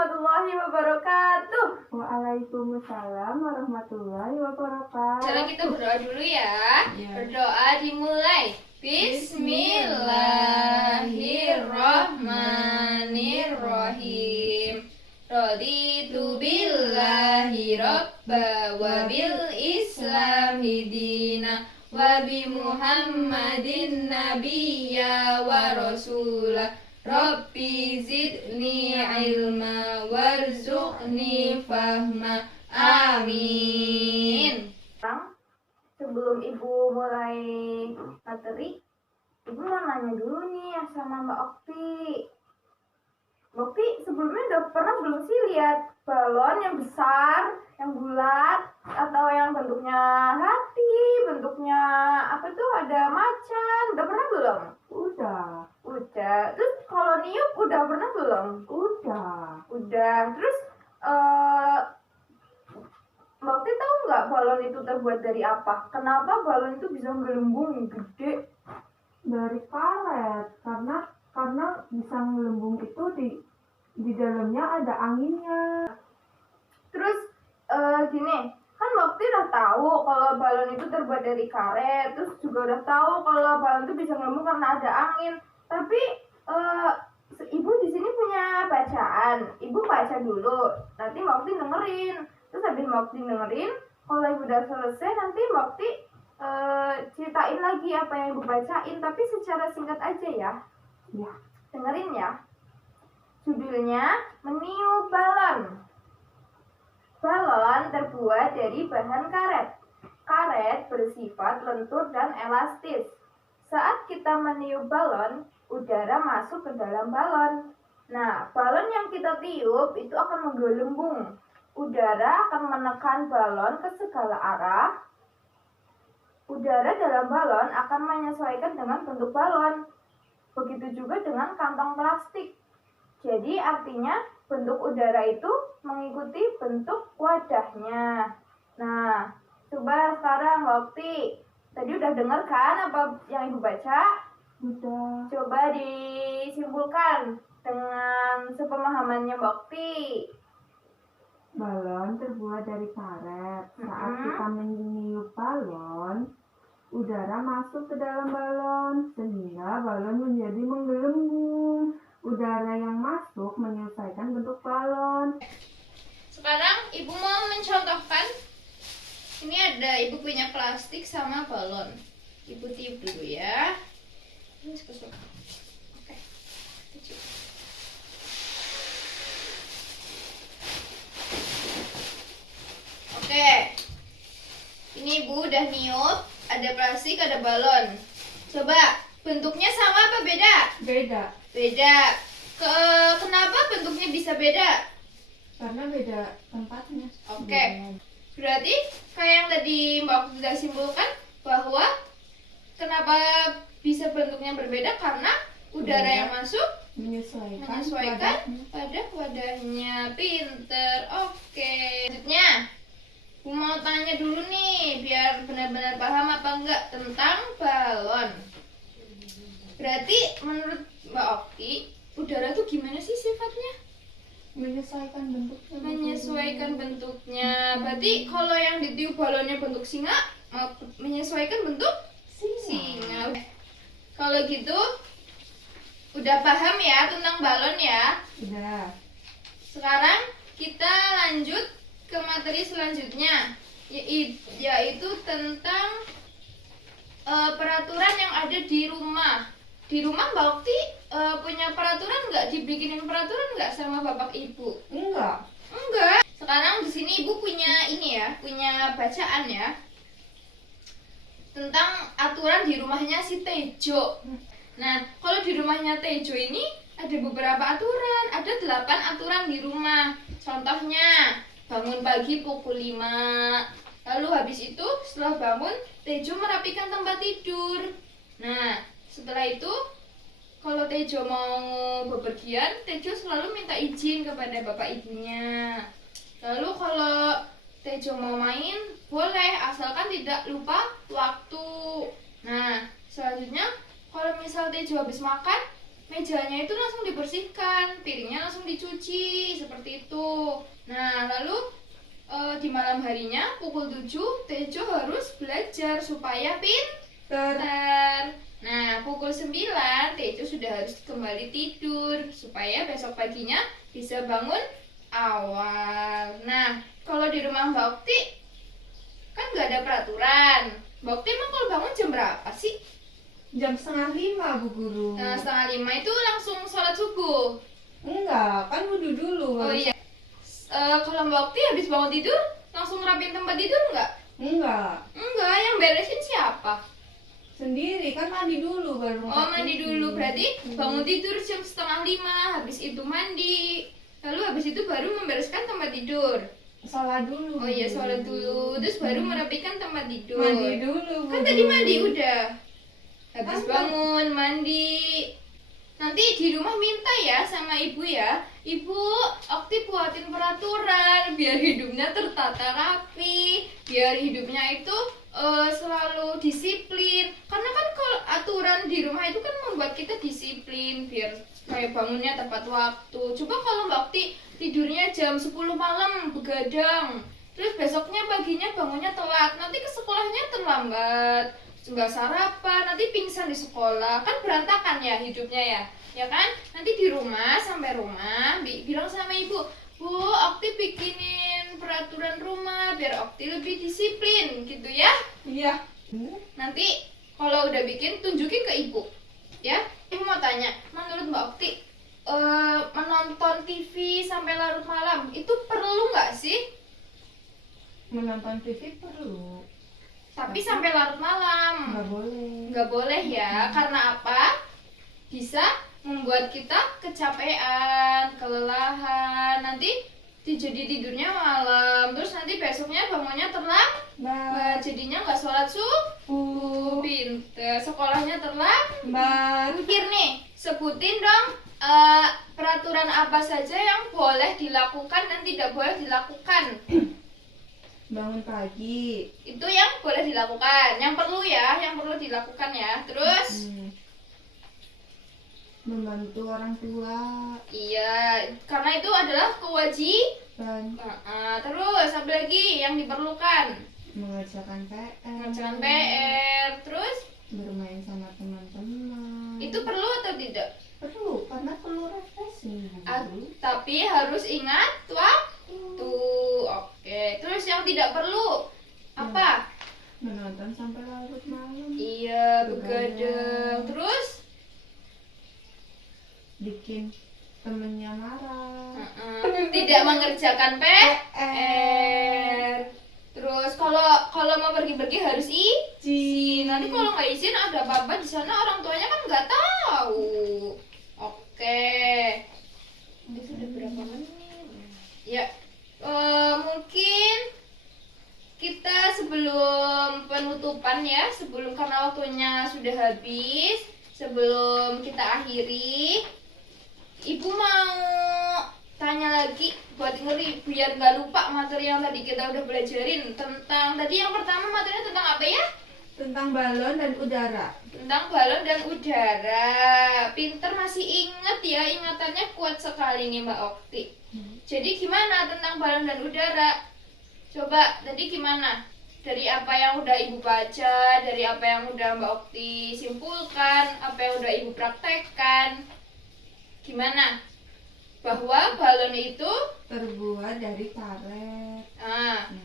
warahmatullahi wabarakatuh. Waalaikumsalam warahmatullahi wabarakatuh. Sekarang kita berdoa dulu ya. Berdoa dimulai. Bismillahirrahmanirrahim. Raditu billahi robba wa bil islami dina wa bi muhammadin nabiyya wa rasulah. Rabbi zidni ilma warzuqni fahma. Amin. Sebelum Ibu mulai materi, Ibu mau nanya dulu nih sama Mbak Okti. Mbak Okti sebelumnya udah pernah belum sih lihat balon yang besar, yang bulat, atau yang bentuknya hati, bentuknya apa tuh ada macan? Udah pernah belum? Udah. Terus kalau niup udah pernah belum? Udah. Terus Mbak Okti tahu nggak balon itu terbuat dari apa? Kenapa balon itu bisa menggelembung gede? Dari karet, karena bisa ngelembung itu di dalamnya ada anginnya. Terus gini, kan Mbak Okti udah tahu kalau balon itu terbuat dari karet, terus juga udah tahu kalau balon itu bisa ngelembung karena ada angin. Tapi Ibu di sini punya bacaan. Ibu baca dulu, nanti Mbak Okti dengerin. Terus habis Mbak Okti dengerin, kalau Ibu udah selesai, nanti Mbak Okti ceritain lagi apa yang Ibu bacain, tapi secara singkat aja ya. Ya. Dengerin ya. Judulnya Meniup Balon. Balon terbuat dari bahan karet. Karet bersifat lentur dan elastis. Saat kita meniup balon, udara masuk ke dalam balon. Nah, balon yang kita tiup itu akan menggelembung. Udara akan menekan balon ke segala arah. Udara dalam balon akan menyesuaikan dengan bentuk balon. Begitu juga dengan kantong plastik. Jadi artinya bentuk udara itu mengikuti bentuk wadahnya. Nah, coba sekarang Mbak Okti. Tadi udah dengar kan apa yang Ibu baca? Udah. Coba disimpulkan dengan sepemahamannya Mbak Okti. Balon terbuat dari karet. Saat kita meniup balon, udara masuk ke dalam balon sehingga balon menjadi menggelembung. Udara yang masuk menyesuaikan bentuk balon. Sekarang Ibu mau mencontohkan. Ini ada Ibu punya plastik sama balon. Ibu tiup dulu ya. Oke. Oke. Ini Ibu udah niup, ada plastik, ada balon. Coba bentuknya sama apa beda? Beda. Kenapa bentuknya bisa beda? Karena beda tempatnya. Oke. Berarti kayak yang tadi Mbak Okti sudah simpulkan bahwa kenapa bisa bentuknya berbeda karena udara yang masuk menyesuaikan pada wadahnya. Pinter. Oke. Selanjutnya, aku mau tanya dulu nih biar benar-benar paham apa enggak tentang balon. Berarti menurut Mbak Okti, udara tuh gimana sih sifatnya? Menyesuaikan bentuknya. Berarti kalau yang ditiup balonnya bentuk singa, menyesuaikan bentuk singa. Kalau gitu udah paham ya tentang balon ya? Udah. Sekarang kita lanjut ke materi selanjutnya, yaitu tentang peraturan yang ada di rumah. Di rumah Mbak Okti punya peraturan nggak? Dibikinin peraturan nggak sama bapak ibu? Enggak. Sekarang di sini ibu punya punya bacaan ya tentang aturan di rumahnya si Tejo. Nah, kalau di rumahnya Tejo ini ada beberapa aturan, ada 8 aturan di rumah. Contohnya, bangun pagi pukul 5. Lalu habis itu setelah bangun, Tejo merapikan tempat tidur. Nah, setelah itu kalau Tejo mau bepergian, Tejo selalu minta izin kepada bapak ibunya. Lalu kalau Tejo mau main, boleh asalkan tidak lupa waktu. Nah, selanjutnya kalau misal Tejo habis makan, mejanya itu langsung dibersihkan, piringnya langsung dicuci, seperti itu. Nah, lalu di malam harinya pukul 7 Tejo harus belajar supaya pintar. Nah, pukul 9 Tejo sudah harus kembali tidur supaya besok paginya bisa bangun awal. Nah, kalau di rumah Mbak Okti kan nggak ada peraturan. Mbak Okti emang kalau bangun jam berapa sih? Jam 4:30, Bu Guru. Nah, 4:30 itu langsung sholat subuh. Enggak, kan wudhu dulu. Oh iya. Kalau Mbak Okti habis bangun tidur langsung rapiin tempat tidur nggak? Enggak, Enggak, yang beresin siapa? sendiri kan mandi dulu baru. Oh, mandi dulu. Berarti bangun tidur jam 4:30, habis itu mandi. Lalu habis itu baru membereskan tempat tidur. Sholat dulu. Oh iya, sholat dulu. Terus baru merapikan tempat tidur. Mandi dulu, Bu Kan tadi Guru. mandi udah. Habis Kan bangun, mandi. Nanti di rumah minta ya sama ibu ya. Ibu, Okti buatin peraturan biar hidupnya tertata rapi, biar hidupnya itu selalu disiplin. Karena kan kalau aturan di rumah itu kan membuat kita disiplin, biar kayak bangunnya tepat waktu. Coba kalau Mbak Okti tidurnya jam 10 malam begadang, terus besoknya paginya bangunnya telat, nanti ke sekolahnya terlambat, nggak sarapan, nanti pingsan di sekolah, kan berantakan ya hidupnya ya kan? Nanti di rumah sampai rumah bilang sama ibu, Bu, Okti bikinin peraturan rumah biar Okti lebih disiplin gitu ya. Iya. Nanti kalau udah bikin tunjukin ke ibu ya. Ibu mau tanya, menurut Mbak Okti menonton TV sampai larut malam itu perlu nggak sih? Menonton TV perlu. Tapi sampai larut malam Nggak boleh. nggak boleh ya. Karena apa? Bisa membuat kita kecapean, kelelahan, nanti jadi tidurnya malam, terus nanti besoknya bangunnya terlambat, jadinya nggak sholat subuh, pinter, sekolahnya terlambat. Mikir nih, sebutin dong peraturan apa saja yang boleh dilakukan dan tidak boleh dilakukan. Bangun pagi. Itu yang boleh dilakukan, yang perlu ya, yang perlu dilakukan ya. Terus Membantu orang tua. iya, karena itu adalah kewajiban. Dan Terus apa lagi yang diperlukan? mengerjakan PR. Mengerjakan PR. Terus Bermain sama teman-teman. itu perlu atau tidak? perlu, karena perlu refreshing, Bu Guru. Tapi harus ingat waktu. Oke. Terus yang tidak perlu apa? Menonton sampai larut malam. Iya, begadang. Terus Bikin temennya marah. tidak mengerjakan PR. Terus kalau mau pergi-pergi harus izin. Nanti kalau nggak izin ada apa-apa di sana orang tuanya kan nggak tahu. Oke. Ini sudah berapa menit? Ya, mungkin kita sebelum penutupan ya, karena waktunya sudah habis, sebelum kita akhiri, Ibu mau tanya lagi buat ngeri biar nggak lupa materi yang tadi kita udah belajarin tentang tadi yang pertama materinya tentang apa ya? Tentang balon dan udara. Tentang balon dan udara. Pinter masih inget ya, ingatannya kuat sekali nih Mbak Okti. Jadi gimana tentang balon dan udara? Coba tadi gimana? Dari apa yang udah Ibu baca, dari apa yang udah Mbak Okti simpulkan, apa yang udah Ibu praktekkan, gimana? Bahwa balon itu Terbuat dari karet.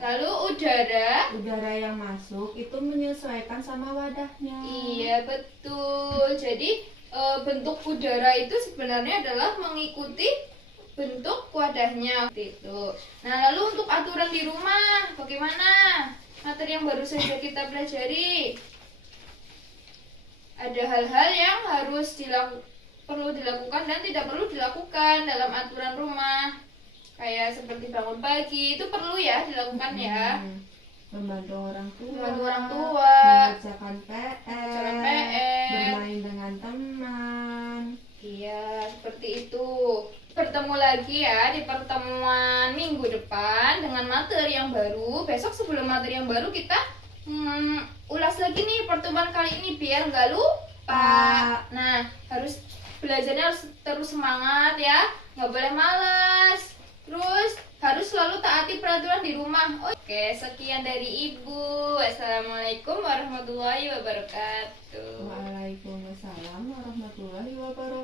lalu udara. Udara yang masuk itu menyesuaikan sama wadahnya. Iya betul. Jadi bentuk udara itu sebenarnya adalah mengikuti bentuk wadahnya itu. Nah lalu untuk aturan di rumah bagaimana? Materi yang baru saja kita pelajari. Ada hal-hal yang harus perlu dilakukan dan tidak perlu dilakukan dalam aturan rumah. Kayak seperti bangun pagi itu perlu ya dilakukan ya. Membantu orang tua. Membantu orang tua. Mengerjakan PR. Mengerjakan PR. Bermain dengan teman. Iya, seperti itu. Bertemu lagi ya di pertemuan minggu depan dengan materi yang baru. Besok sebelum materi yang baru kita ulas lagi nih pertemuan kali ini biar nggak lupa. Nah, belajarnya harus terus semangat ya, nggak boleh malas. peraturan di rumah. Oke, sekian dari Ibu. Wassalamualaikum warahmatullahi wabarakatuh. Waalaikumsalam warahmatullahi wabarakatuh.